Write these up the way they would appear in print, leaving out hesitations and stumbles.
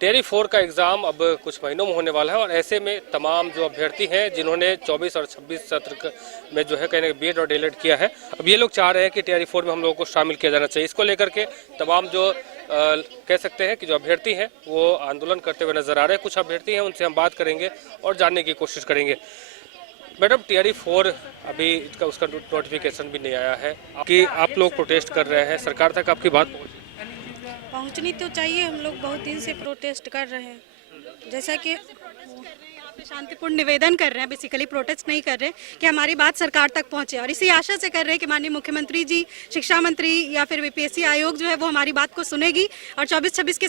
Tier 4 का exam अब कुछ महीनों में होने वाला है और ऐसे में तमाम जो अभ्यर्थी हैं जिन्होंने 24 और 26 सत्र में जो है कहीं ना बीएड और डीएलएड किया है, अब ये लोग चाह रहे हैं कि टियर 4 में हम लोगों को शामिल किया जाना चाहिए। इसको लेकर के तमाम जो कह सकते हैं कि जो अभ्यर्थी हैं वो आंदोलन करते हुए नजर आ रहे हैं। कुछ अभ्यर्थी हैं, उनसे हम बात करेंगे और जानने की कोशिश करेंगे। मैडम, टियर 4 अभी उसका नोटिफिकेशन भी नहीं आया है कि आप लोग प्रोटेस्ट कर रहे हैं, सरकार तक आपकी बात पहुंचनी तो चाहिए। हम लोग बहुत दिन से प्रोटेस्ट कर रहे हैं, जैसा कि यहाँ पे शांतिपूर्ण निवेदन कर रहे हैं, बेसिकली प्रोटेस्ट नहीं कर रहे हैं कि हमारी बात सरकार तक पहुंचे, और इसी आशा से कर रहे हैं कि माननीय मुख्यमंत्री जी, शिक्षा मंत्री या फिर बीपीएससी आयोग जो है वो हमारी बात को सुनेगी और 24-26 के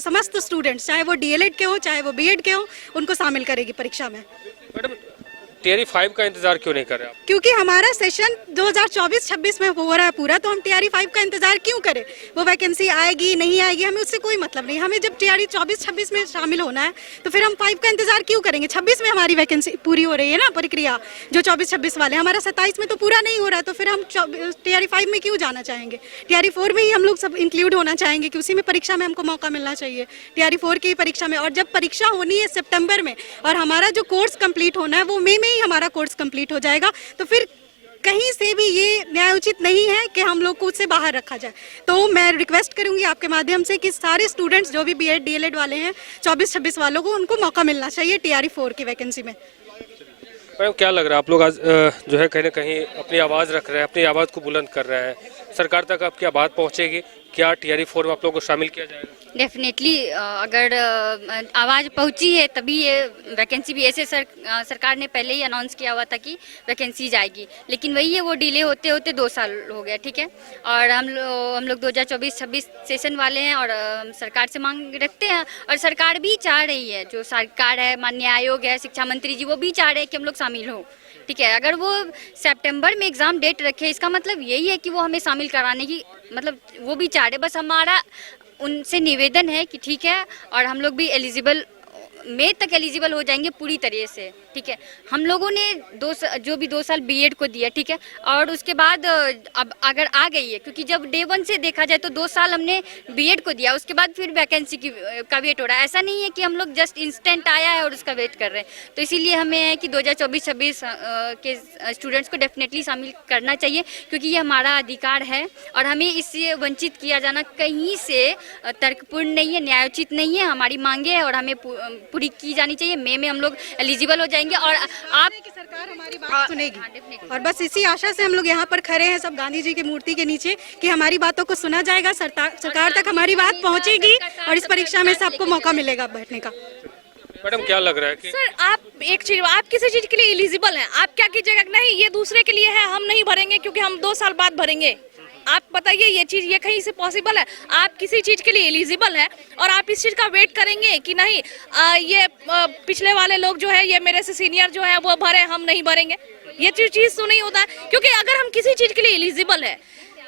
समस्त स्टूडेंट्स, चाहे वो डीएलएड के हो चाहे वो बीएड के हो, उनको शामिल करेगी परीक्षा में। मैडम, टियर 5 का इंतजार क्यों नहीं कर रहे आप? क्योंकि हमारा सेशन 2024-26 में हो रहा है पूरा, तो हम टीआरई 5 का इंतजार क्यों करें? वो वैकेंसी आएगी नहीं आएगी हमें उससे कोई मतलब नहीं। हमें जब टीआरई 24-26 में शामिल होना है तो फिर हम 5 का इंतजार क्यों करेंगे? 26 में हमारी वैकेंसी पूरी हो रही है ना, प्रक्रिया जो 24-26 वाले, हमारा 27 में तो पूरा नहीं हो रहा है, तो फिर हम टीआरई 5 में क्यों जाना चाहेंगे? टीआरई 4 में ही हम लोग सब इंक्लूड होना चाहेंगे कि उसी में परीक्षा में हमको मौका मिलना चाहिए, टीआरई 4 की परीक्षा में। और जब परीक्षा होनी है सितंबर में और हमारा जो कोर्स कंप्लीट होना है वो मई में ही हमारा कोर्स कंप्लीट हो जाएगा, तो फिर कहीं से भी ये न्यायोचित नहीं है कि हम लोग को उससे बाहर रखा जाए। तो मैं रिक्वेस्ट करूंगी आपके माध्यम से कि सारे स्टूडेंट्स जो भी बीएड डीएलएड वाले हैं 24-26 वालों को, उनको मौका मिलना चाहिए टीआरई 4 की वैकेंसी में। मैडम, क्या लग रहा है आप लोग आज जो है कहीं ना कहीं अपनी आवाज़ रख रहे हैं, अपनी आवाज़ को बुलंद कर रहे हैं, सरकार तक आपकी बात पहुंचेगी? क्या टीआरई 4 में आप लोगों को शामिल किया जाएगा? डेफिनेटली अगर आवाज़ पहुंची है तभी ये वैकेंसी भी, ऐसे सरकार ने पहले ही अनाउंस किया हुआ था कि वैकेंसी जाएगी, लेकिन वही है, वो डिले होते होते 2 साल हो गया, ठीक है। और हम लोग 2024-26 सेशन वाले हैं और सरकार से मांग रखते हैं, और सरकार भी चाह रही है, जो सरकार है, माननीय आयोग है, शिक्षा मंत्री जी, वो भी चाह रहे हैं कि हम लोग शामिल हों, ठीक है। अगर वो सितंबर में एग्ज़ाम डेट रखे, इसका मतलब यही है कि वो हमें शामिल कराने की, मतलब वो भी चाह रहे। बस हमारा उनसे निवेदन है कि ठीक है, और हम लोग भी एलिजिबल, मई तक एलिजिबल हो जाएंगे पूरी तरह से, ठीक है। हम लोगों ने जो भी 2 साल बीएड को दिया, ठीक है, और उसके बाद अब अगर आ गई है, क्योंकि जब डे 1 से देखा जाए तो 2 साल हमने बीएड को दिया, उसके बाद फिर वैकेंसी का वेट हो रहा है। ऐसा नहीं है कि हम लोग जस्ट इंस्टेंट आया है और उसका वेट कर रहे हैं। तो इसीलिए हमें है कि 2024-26 के स्टूडेंट्स को डेफिनेटली शामिल करना चाहिए, क्योंकि ये हमारा अधिकार है और हमें इससे वंचित किया जाना कहीं से तर्कपूर्ण नहीं है, न्यायोचित नहीं है। हमारी मांगे है और हमें पूरी की जानी चाहिए। मई में हम लोग एलिजिबल हो जाएंगे और आप की सरकार हमारी बात सुनेगी। और बस इसी आशा से हम लोग यहाँ पर खड़े हैं सब गांधी जी की मूर्ति के नीचे कि हमारी बातों को सुना जाएगा, सरकार तक हमारी बात पहुँचेगी और इस परीक्षा में सबको मौका मिलेगा बैठने का। मैडम, क्या लग रहा है कि सर, आप एक चीज, आप किसी चीज के लिए एलिजिबल हैं, आप क्या कीजिएगा? नहीं, ये दूसरे के लिए है, हम नहीं भरेंगे क्योंकि हम 2 साल बाद भरेंगे। आप बताइए, ये चीज ये कहीं से पॉसिबल है? आप किसी चीज के लिए एलिजिबल है और आप इस चीज का वेट करेंगे कि नहीं ये पिछले वाले लोग जो है, ये मेरे से सीनियर जो है वो भरे, हम नहीं भरेंगे? ये चीज तो नहीं होता है, क्योंकि अगर हम किसी चीज के लिए एलिजिबल है,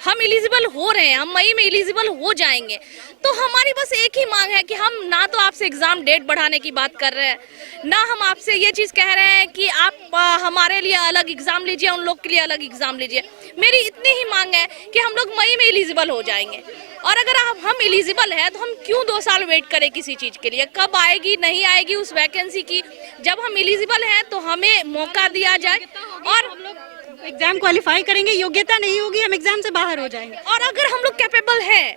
हम एलिजिबल हो रहे हैं, हम मई में एलिजिबल हो जाएंगे, तो हमारी बस एक ही मांग है कि हम ना तो आपसे एग्जाम डेट बढ़ाने की बात कर रहे हैं, ना हम आपसे ये चीज कह रहे हैं कि आप हमारे लिए अलग एग्जाम लीजिए, उन लोग के लिए अलग एग्जाम लीजिए। मेरी इतनी ही मांग है कि हम लोग मई में एलिजिबल हो जाएंगे, और अगर हम एलिजिबल है तो हम क्यों 2 साल वेट करें किसी चीज के लिए? कब आएगी नहीं आएगी उस वैकेंसी की, जब हम एलिजिबल हैं तो हमें मौका दिया जाए और एग्जाम क्वालिफाई करेंगे। योग्यता नहीं होगी, हम एग्जाम से बाहर हो जाएंगे। और अगर हम लोग कैपेबल हैं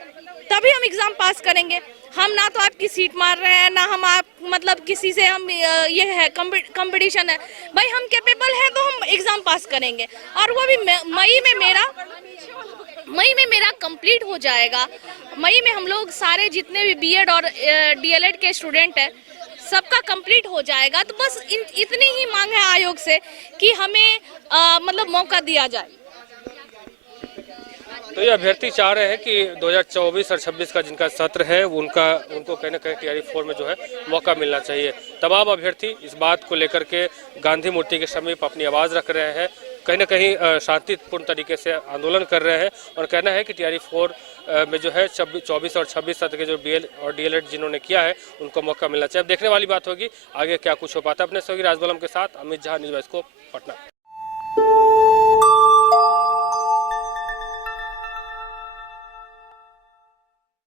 तभी हम एग्जाम पास करेंगे। हम ना तो आपकी सीट मार रहे हैं, ना हम आप मतलब किसी से हम ये है कंपटीशन है। भाई, हम कैपेबल हैं तो हम एग्जाम पास करेंगे, और वो भी मई में मेरा कंप्लीट हो जाएगा। मई में हम लोग सारे जितने भी बीएड और डीएलएड के स्टूडेंट हैं सबका कंप्लीट हो जाएगा। तो बस इतनी ही मांग है आयोग से कि हमें मतलब मौका दिया जाए। तो ये अभ्यर्थी चाह रहे हैं कि 2024 और 26 का जिनका सत्र है वो उनको कहीं ना कहीं टीआरई 4 में जो है मौका मिलना चाहिए। तमाम अभ्यर्थी इस बात को लेकर के गांधी मूर्ति के समीप अपनी आवाज़ रख रहे हैं, कहीं ना कहीं शांतिपूर्ण तरीके से आंदोलन कर रहे हैं और कहना है कि टीआरई 4 में जो है 24 और 26 सत्र के जो बीएड और डीएलएड जिन्होंने किया है उनको मौका मिलना चाहिए। अब देखने वाली बात होगी आगे क्या कुछ हो पाता है। अपने सहयोगी राजबलम के साथ अमित झा, न्यूज़ 22 पटना।